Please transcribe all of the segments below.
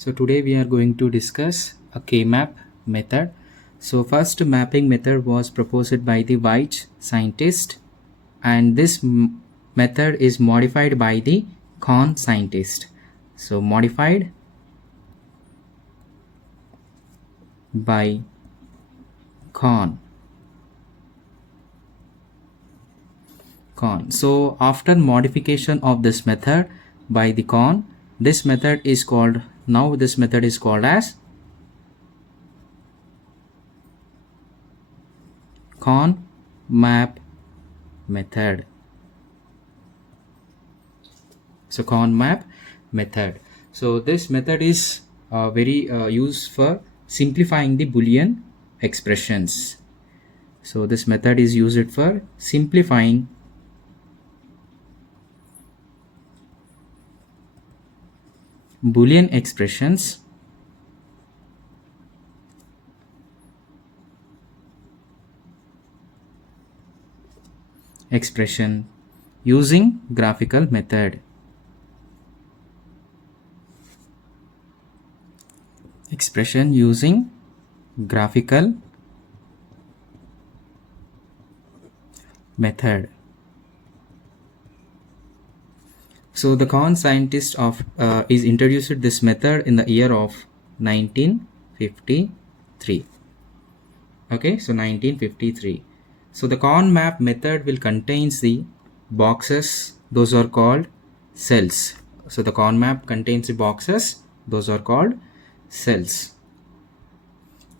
So today we are going to discuss a K-map method. So first mapping method was proposed by the White scientist, and this method is modified by the Kohn scientist. So modified by Kohn. So after modification of this method by the Kohn, this method is called as Kohn map method. So Kohn map method. So this method is very used for simplifying the Boolean expressions. So this method is used for simplifying Boolean expressions using graphical method. Expression using graphical method. So the Kohn scientist is introduced this method in the year of 1953. Okay, so 1953. So the Kohn map method will contains the boxes, those are called cells. So the Kohn map contains the boxes, those are called cells.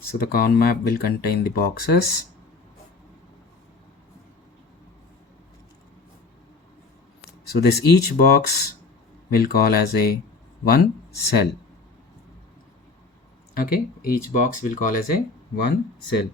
So the Kohn map will contain the boxes. So this each box will call as a one cell. Okay, each box will call as a one cell.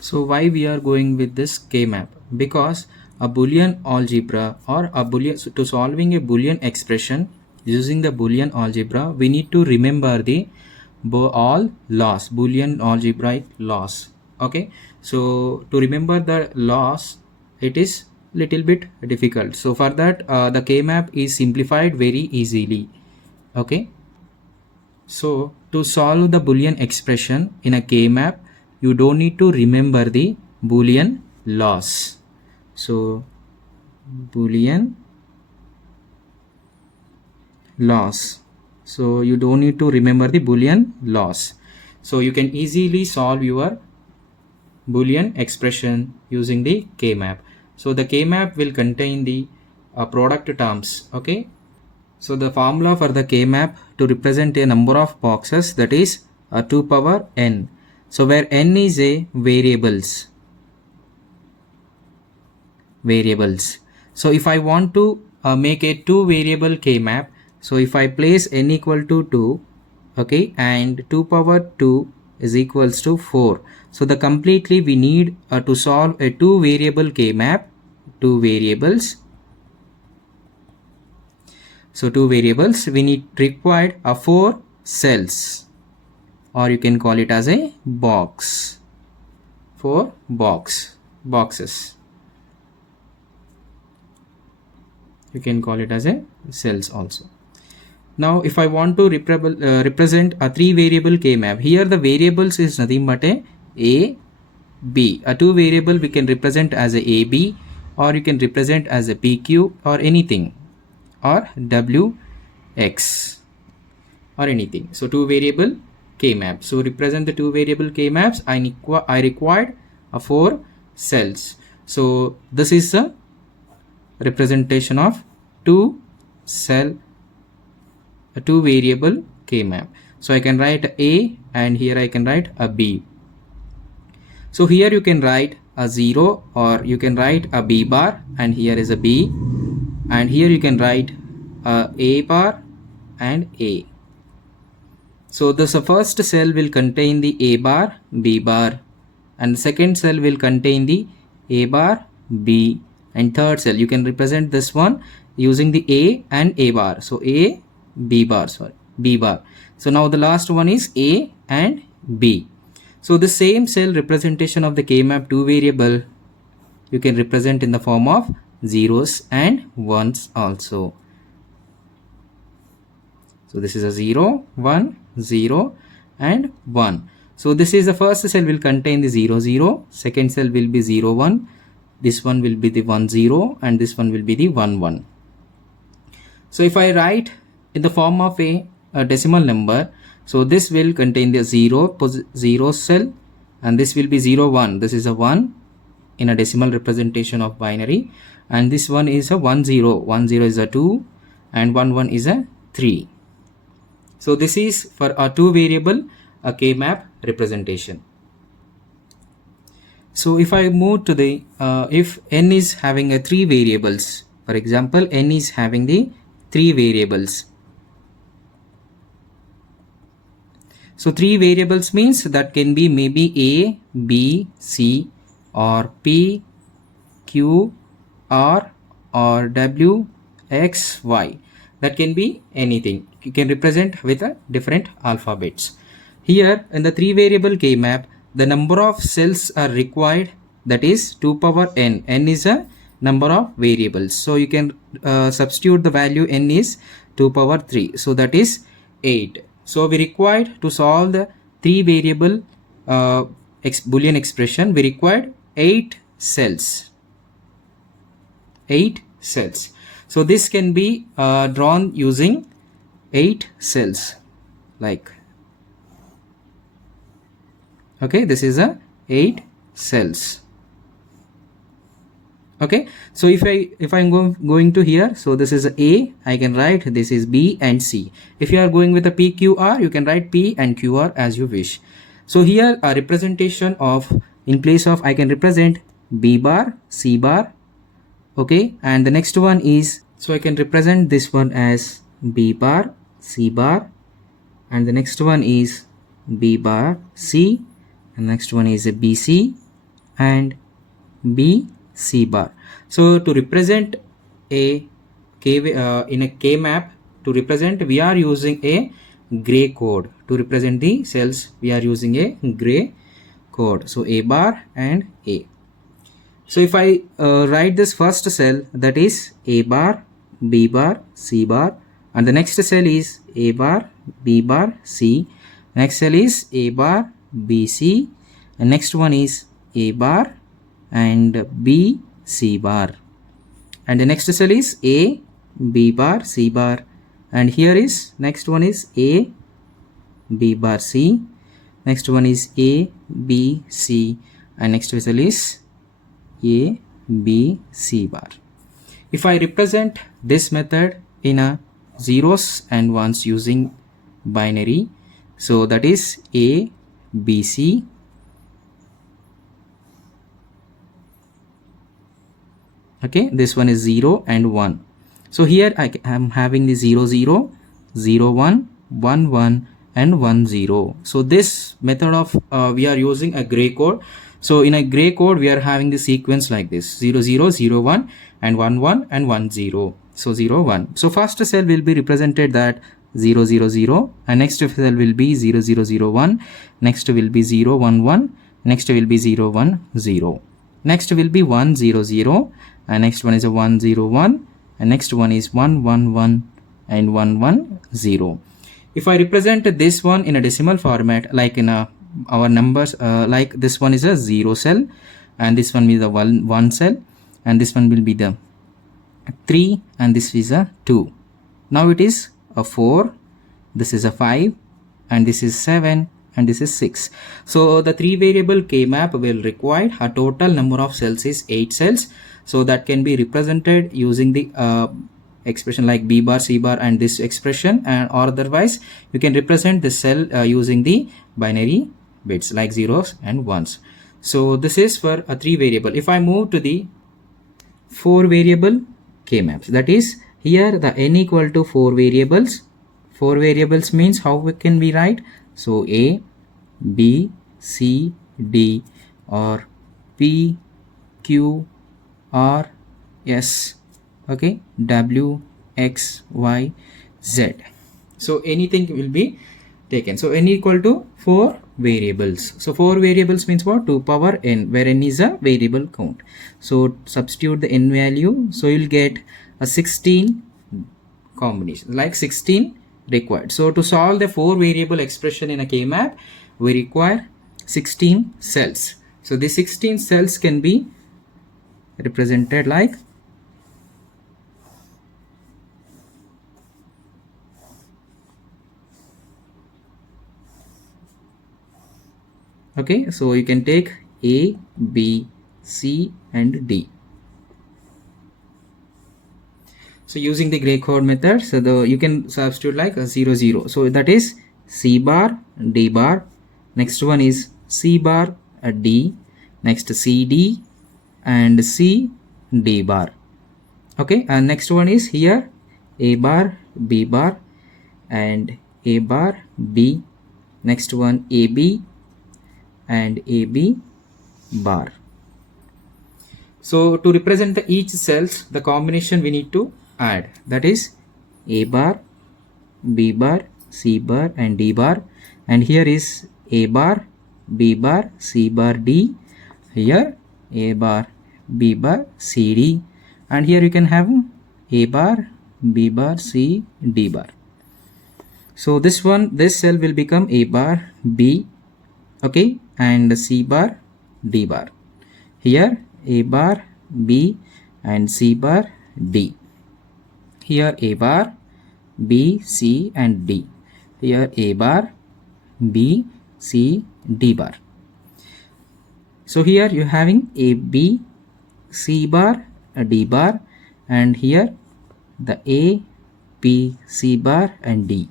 So why we are going with this K-map? Because a Boolean algebra or to solving a Boolean expression using the Boolean algebra, we need to remember the all laws, Boolean algebraic laws. Okay, so to remember the laws, it is little bit difficult. So for that the K-map is simplified very easily. Okay, so to solve the Boolean expression in a K-map, you don't need to remember the Boolean laws. So Boolean laws. So you don't need to remember the Boolean laws. So you can easily solve your Boolean expression using the K-map. So the K-map will contain the product terms. Okay. So the formula for the K-map to represent a number of boxes, that is 2 power n. So where n is a variables. So if I want to make a 2 variable K-map, so if I place n equal to 2, okay, and 2 power 2 is equals to 4. So the completely we need to solve a 2 variable K-map, 2 variables. So 2 variables, we required 4 cells, or you can call it as a box. 4 boxes. You can call it as a cells also. Now if I want to represent a 3 variable K-map, here the variables is nothing but a B. A 2 variable we can represent as a AB, or you can represent as a PQ or anything, or WX or anything. So 2 variable K-map. So represent the 2 variable K-maps, I required 4 cells. So this is a representation of 2 variable K-map. So I can write A, and here I can write a B. So here you can write a 0, or you can write a B bar, and here is a B, and here you can write a bar and A. So the first cell will contain the A bar, B bar, and the second cell will contain the A bar, B, and third cell you can represent this one using the A and A bar. So A, B bar, B bar. So now the last one is A and B. So the same cell representation of the K-map 2 variable you can represent in the form of zeros and ones also. So this is a 0, 1, 0 and 1. So this is the first cell will contain the 0, 0, second cell will be 0, 1, this one will be the 1, 0 and this one will be the 1, 1. So if I write in the form of a decimal number, so this will contain the 0 cell and this will be 0, 1. This is a 1 in a decimal representation of binary, and this one is a 1, 0. 1, 0 is a 2 and 1, 1 is a 3. So this is for a 2 variable a K-map representation. So if I move to the if n is having a 3 variables, for example n is having the 3 variables. So 3 variables means that can be maybe A, B, C or P, Q, R or W, X, Y. That can be anything. You can represent with a different alphabets. Here in the 3 variable K map, the number of cells are required, that is 2 power n. N is a number of variables. So you can substitute the value n is 2 power 3. So that is 8. So we required to solve the 3 variable Boolean expression, we required 8 cells. 8 cells. So this can be drawn using 8 cells like, okay, this is a 8 cells. Okay, so if I'm going to here, so this is A, I can write this is B and C. If you are going with a PQR, you can write P and QR as you wish. So here a representation of, in place of, I can represent B bar, C bar, okay, and the next one is, so I can represent this one as B bar, C bar, and the next one is B bar, C, and next one is a BC and B, C bar. So to represent a K in a K map, to represent we are using a gray code. To represent the cells we are using a gray code. So A bar and A. So if I write this first cell, that is A bar, B bar, C bar, and the next cell is A bar, B bar, C. Next cell is A bar, B, C, and next one is A bar and B, C bar, and the next cell is A, B bar, C bar, and here is next one is A, B bar, C, next one is A, B, C, and next cell is A, B, C bar. If I represent this method in a zeros and ones using binary, so that is A, B, C, okay, this one is 0 and 1. So here I am having the 0, 0, 0, 1, 1, 1 and 1, 0. So this method of we are using a gray code. So in a gray code we are having the sequence like this: 0, 0, 0, 1 and 1, 1 and 1, 0. So 0, 1. So first cell will be represented that 0, 0, 0, and next cell will be 0, 0, 0, 1, next will be 0, 1, 1, next will be 0, 1, 0, next will be 1, 0, 0, and next one is a 1, 0, 1, and next one is 1, 1, 1 and 1, 1, 0. If I represent this one in a decimal format, like in our numbers, like this one is a 0 cell, and this one is a 1 cell, and this one will be the 3, and this is a 2. Now it is a 4, this is a 5, and this is 7, and this is 6. So the 3 variable K map will require a total number of cells is 8 cells. So that can be represented using the expression like B bar, C bar and this expression, and or otherwise you can represent the cell using the binary bits like zeros and ones. So this is for a 3 variable. If I move to the 4 variable K maps, that is here the n equal to 4 variables. 4 variables means how can we write? So A, B, C, D or P, Q, R, S, okay, W, X, Y, Z. So anything will be taken. So n equal to 4 variables. So 4 variables means what? 2 power n, where n is a variable count. So substitute the n value. So you'll get a 16 combination, like 16 required. So to solve the 4 variable expression in a K-map, we require 16 cells. So the 16 cells can be represented like okay, so you can take A, B, C and D. So using the gray code method, so you can substitute like a 0 0. So that is C bar, D bar. Next one is C bar, D. Next C D and C D bar. Okay, and next one is here A bar, B bar and A bar, B. Next one AB and AB bar. So to represent the each cells, the combination we need to add, that is A bar, B bar, C bar and D bar, and here is A bar, B bar, C bar, D, here A bar, B bar, C, D, and here you can have A bar, B bar, C, D bar. So this cell will become A bar, B, okay, and C bar, D bar. Here A bar, B and C bar, D. Here A bar, B, C and D. Here A bar, B, C, D bar. So here you are having A, B, C bar, D bar, and here the A, B, C bar and D.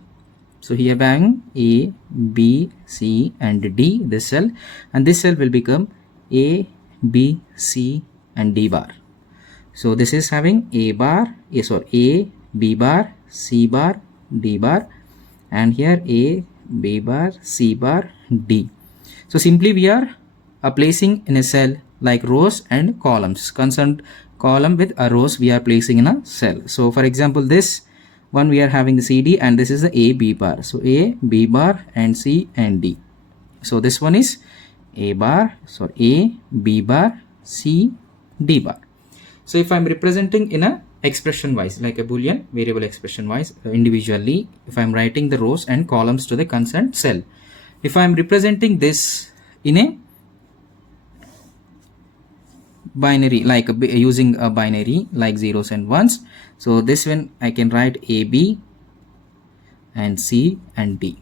So here having A, B, C and D, this cell, and this cell will become A, B, C and D bar. So this is having A bar, A, B bar, C bar, D bar, and here A, B bar, C bar, D. So simply we are placing in a cell like rows and columns. Concerned column with a rows we are placing in a cell. So for example, this one we are having the CD and this is the A, B bar. So A, B bar and C and D. So this one is A bar, so A, B bar, C, D bar. So if I'm representing in a expression wise, like a boolean variable expression wise individually, if I'm writing the rows and columns to the concerned cell, if I'm representing this in a binary, like using a binary like zeros and ones, so this one I can write A, B and C and D.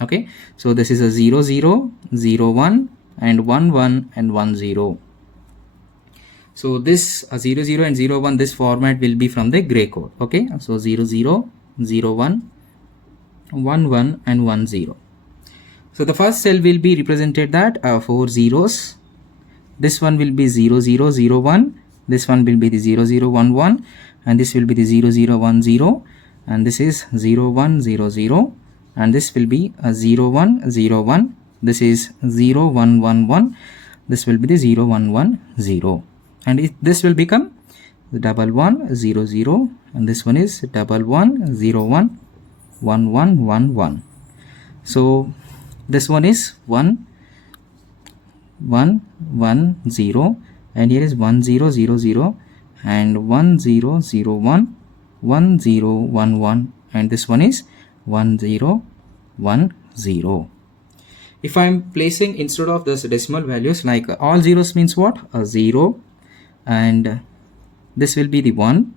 Okay, so this is a 0 0 0 1 and 1 1 and 1 0. So this 0 0 and 0 1, this format will be from the gray code. Okay, so 0 0 0 1 1 1 and 1 0. So the first cell will be represented that 4 zeros. This one will be 0 0 0 1. This one will be the 0 0 1 1, and this will be the 0 0 1 0, and this is 0 1 0 0, and this will be a 0 1 0 1. This is 0 1 1 1. This will be the 0 1 1 0, and this will become the 1 1 0 0, and this one is 1 1 0 1 1 1 1 1. So this one is 1 1 1 0, and here is 1 0 0 0 and 1 0 0 1 1 0 1 1, and this one is 1 0 1 0. If I'm placing instead of this decimal values, like all zeros means what? A 0, and this will be the 1,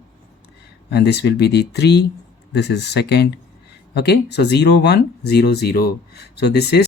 and this will be the 3, this is second. Okay, so 0 1 0 0. So this is